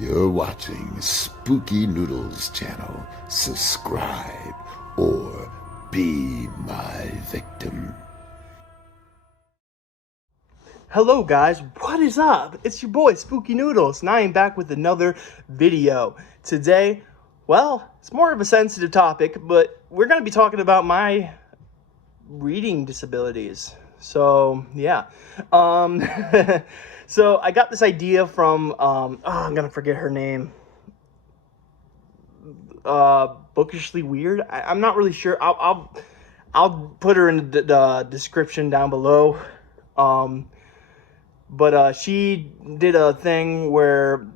You're watching Spooky Noodles channel. Subscribe or be my victim. Hello guys, what is up? It's your boy Spooky Noodles, and I am back with another video. Today, well, it's more of a sensitive topic, but we're going to be talking about my reading disabilities. So, yeah. So I got this idea from, I'm going to forget her name. Bookishly Weird. I'm not really sure. I'll put her in the description down below. But she did a thing where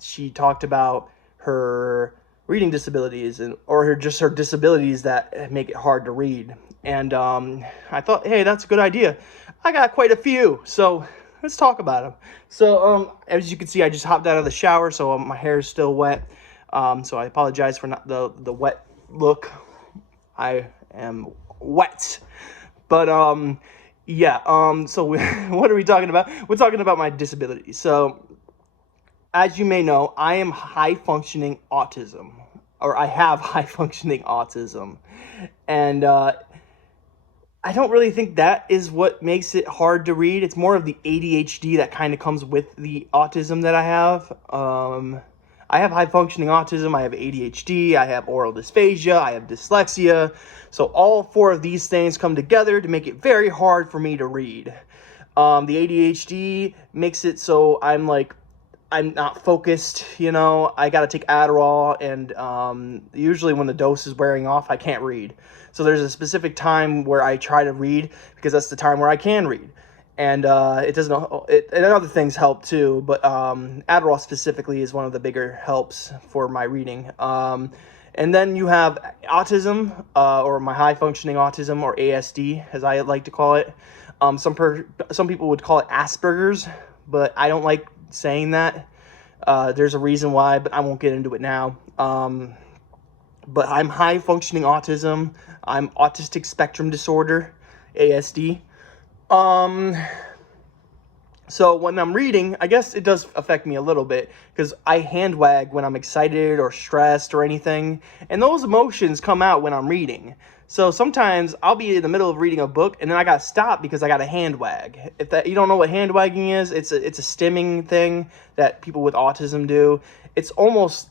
she talked about her reading disabilities or her disabilities that make it hard to read. And I thought, hey, that's a good idea. I got quite a few, so let's talk about them. So as you can see, I just hopped out of the shower, so my hair is still wet. So I apologize for not the wet look. I am wet. But yeah, so what are we talking about? We're talking about my disability. So as you may know, I am high functioning autism, or I have high functioning autism. And I don't really think that is what makes it hard to read. It's more of the ADHD that kind of comes with the autism that I have. I have high functioning autism, I have ADHD, I have oral dysphagia, I have dyslexia. So all four of these things come together to make it very hard for me to read. The ADHD makes it so I'm not focused, I gotta take Adderall, and usually when the dose is wearing off, I can't read. So there's a specific time where I try to read because that's the time where I can read. And it doesn't. And other things help too, but Adderall specifically is one of the bigger helps for my reading. And then you have autism, or my high functioning autism, or ASD, as I like to call it. Some people would call it Asperger's, but I don't like saying that. There's a reason why, but I won't get into it now. But I'm high functioning autism. I'm autistic spectrum disorder, ASD. So when I'm reading, I guess it does affect me a little bit because I hand wag when I'm excited or stressed or anything, and those emotions come out when I'm reading. So sometimes I'll be in the middle of reading a book and then I gotta stop because I gotta hand wag. If that you don't know what hand wagging is, it's a stimming thing that people with autism do. It's almost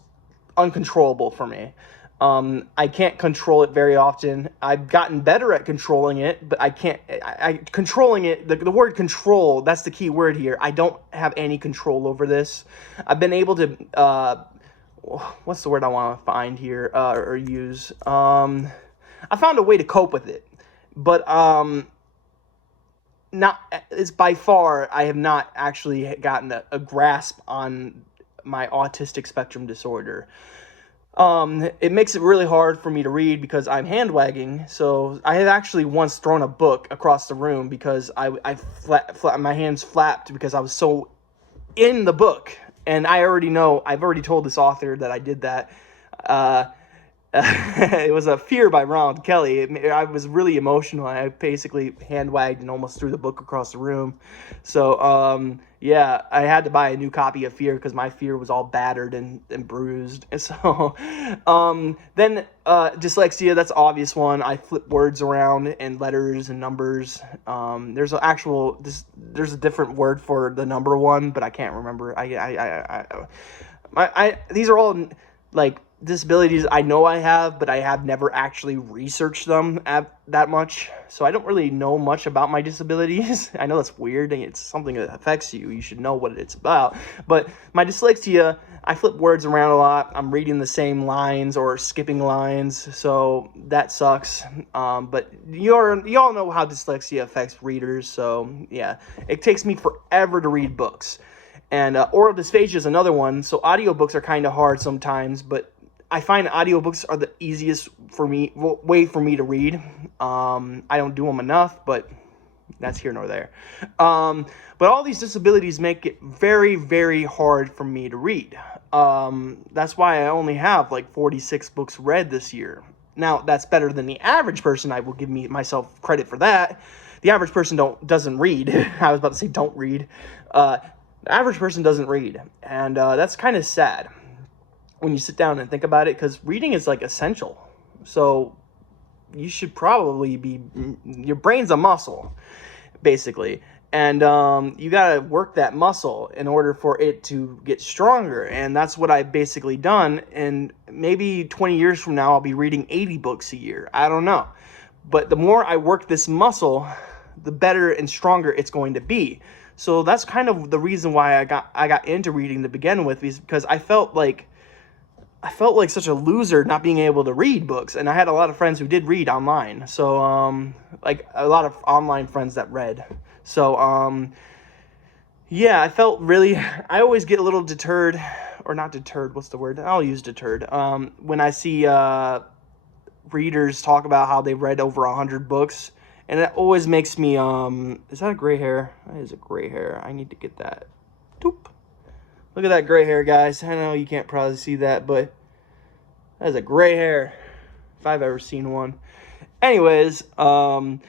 uncontrollable for me. I can't control it very often. I've gotten better at controlling it, but I can't. Controlling it. The word control. That's the key word here. I don't have any control over this. I've been able to. What's the word I want to find here or use? I found a way to cope with it, but not. It's by far. I have not actually gotten a grasp on my autistic spectrum disorder. It makes it really hard for me to read because I'm hand wagging. So I had actually once thrown a book across the room because my hands flapped because I was so in the book. And I've already told this author that I did that. It was a Fear by Ronald Kelly. I was really emotional. I basically hand wagged and almost threw the book across the room. So, yeah, I had to buy a new copy of Fear because my Fear was all battered and bruised. And so, then dyslexia, that's an obvious one. I flip words around and letters and numbers. There's a different word for the number one, but I can't remember. These are all like disabilities I know I have, but I have never actually researched them that much, so I don't really know much about my disabilities. I know that's weird, and it's something that affects you. You should know what it's about. But my dyslexia, I flip words around a lot. I'm reading the same lines or skipping lines, so that sucks. But you all know how dyslexia affects readers, so yeah, it takes me forever to read books. And oral dysphagia is another one. So audiobooks are kind of hard sometimes, but I find audiobooks are the easiest way for me to read. I don't do them enough, but that's here nor there. But all these disabilities make it very, very hard for me to read. That's why I only have like 46 books read this year. Now, that's better than the average person. I will give myself credit for that. The average person doesn't read. I was about to say don't read. The average person doesn't read, and that's kind of sad when you sit down and think about it, because reading is like essential. So you should probably be, your brain's a muscle, basically, and you got to work that muscle in order for it to get stronger. And that's what I've basically done. And maybe 20 years from now I'll be reading 80 books a year, I don't know. But the more I work this muscle, the better and stronger it's going to be. So that's kind of the reason why I got into reading to begin with, is because I felt like such a loser not being able to read books. And I had a lot of friends who did read online. So, like a lot of online friends that read. So, yeah, I felt really, I always get a little deterred, or not deterred, what's the word? I'll use deterred. When I see, readers talk about how they've read over 100 books. And it always makes me, is that a gray hair? That is a gray hair. I need to get that. Doop. Look at that gray hair, guys. I know you can't probably see that, but that is a gray hair, if I've ever seen one. Anyways, what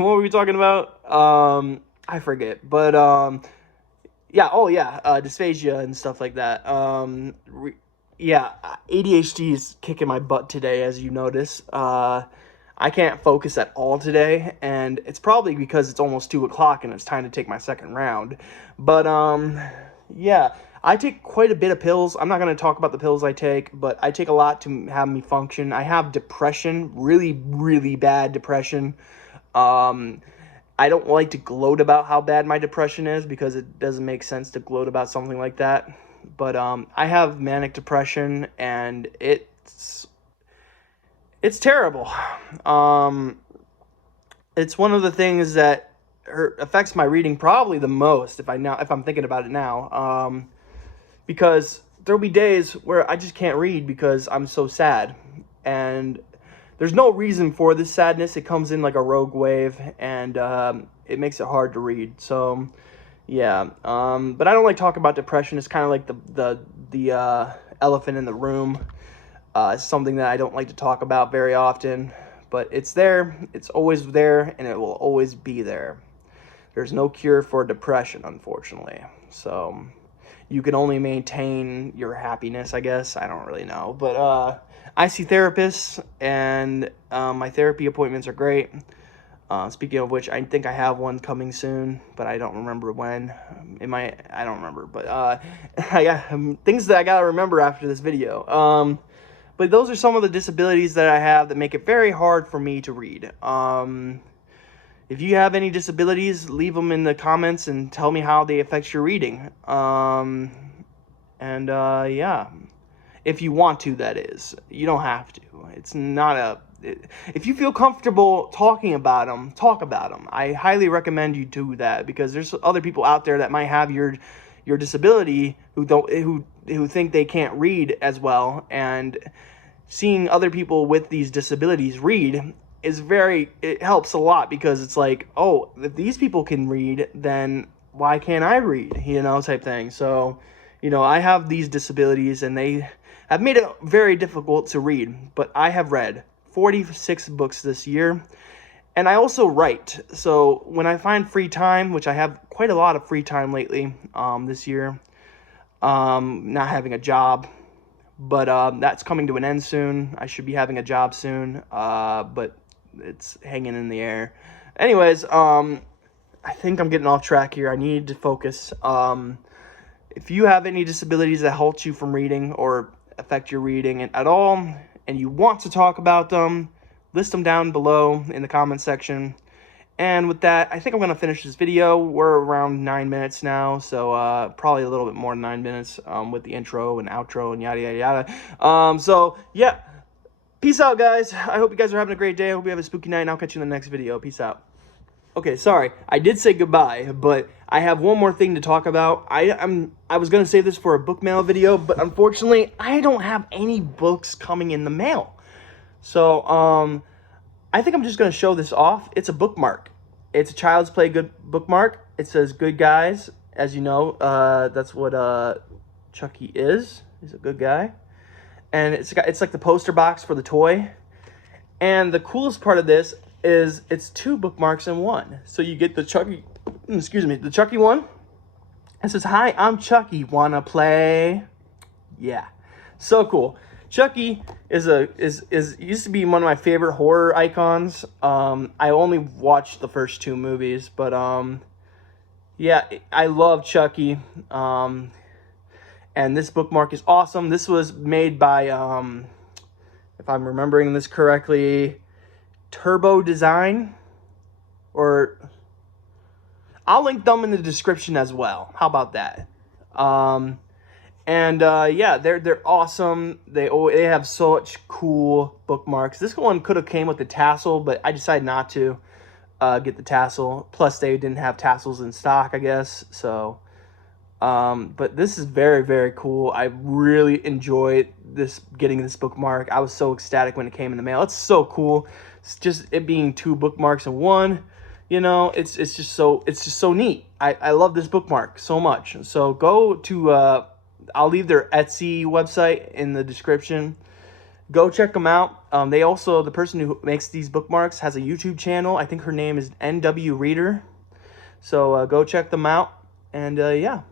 were we talking about? I forget. But, yeah, oh yeah, dysphagia and stuff like that. Yeah, ADHD is kicking my butt today, as you notice. I can't focus at all today, and it's probably because it's almost 2 o'clock and it's time to take my second round. But, yeah, I take quite a bit of pills. I'm not going to talk about the pills I take, but I take a lot to have me function. I have depression, really, really bad depression. I don't like to gloat about how bad my depression is, because it doesn't make sense to gloat about something like that. But I have manic depression, and it's terrible. It's one of the things that affects my reading probably the most, if I'm thinking about it now. Because there'll be days where I just can't read because I'm so sad, and there's no reason for this sadness. It comes in like a rogue wave, and it makes it hard to read. So, yeah. But I don't like talking about depression. It's kind of like the elephant in the room. It's something that I don't like to talk about very often, but it's there. It's always there, and it will always be there. There's no cure for depression, unfortunately. So you can only maintain your happiness, I guess. I don't really know. But I see therapists, and my therapy appointments are great. Speaking of which, I think I have one coming soon, but I don't remember when. I don't remember. But I got things that I got to remember after this video. But those are some of the disabilities that I have that make it very hard for me to read. If you have any disabilities, leave them in the comments and tell me how they affect your reading. Yeah. If you want to, that is. You don't have to. It's not if you feel comfortable talking about them, talk about them. I highly recommend you do that, because there's other people out there that might have your disability who think they can't read as well, and seeing other people with these disabilities read it helps a lot, because it's like, oh, if these people can read, then why can't I read, type thing. So, I have these disabilities, and they have made it very difficult to read, but I have read 46 books this year, and I also write. So when I find free time, which I have quite a lot of free time lately, this year, not having a job, but that's coming to an end soon. I should be having a job soon, but it's hanging in the air. Anyways, I think I'm getting off track here. I need to focus. If you have any disabilities that halt you from reading or affect your reading at all, and you want to talk about them, list them down below in the comment section. And with that, I think I'm going to finish this video. We're around 9 minutes now, so probably a little bit more than 9 minutes with the intro and outro and yada, yada, yada. So, yeah. Peace out, guys. I hope you guys are having a great day. I hope you have a spooky night, and I'll catch you in the next video. Peace out. Okay, sorry. I did say goodbye, but I have one more thing to talk about. I was going to save this for a book mail video, but unfortunately, I don't have any books coming in the mail. So, I think I'm just going to show this off. It's a bookmark. It's a Child's Play good bookmark. It says good guys. As you know, that's what Chucky is. He's a good guy. And it's like the poster box for the toy. And the coolest part of this is it's 2 bookmarks in one. So you get the Chucky, the Chucky one, It says, "Hi, I'm Chucky. Wanna play?" Yeah, so cool. Chucky is used to be one of my favorite horror icons. I only watched the first two movies, but yeah, I love Chucky. And this bookmark is awesome. This was made by if I'm remembering this correctly, Turbo Design, or I'll link them in the description as well. How about that? Um, and yeah, they're awesome. They have such cool bookmarks. This one could have came with the tassel, but I decided not to get the tassel. Plus, they didn't have tassels in stock, I guess. So, but this is very, very cool. I really enjoyed getting this bookmark. I was so ecstatic when it came in the mail. It's so cool. It's just it being two bookmarks in one. You know, it's just so neat. I love this bookmark so much. So go to I'll leave their Etsy website in the description. Go check them out. They also, the person who makes these bookmarks has a YouTube channel. I think her name is NW Reader. So go check them out. And yeah,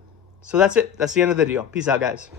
so that's it. That's the end of the video. Peace out, guys.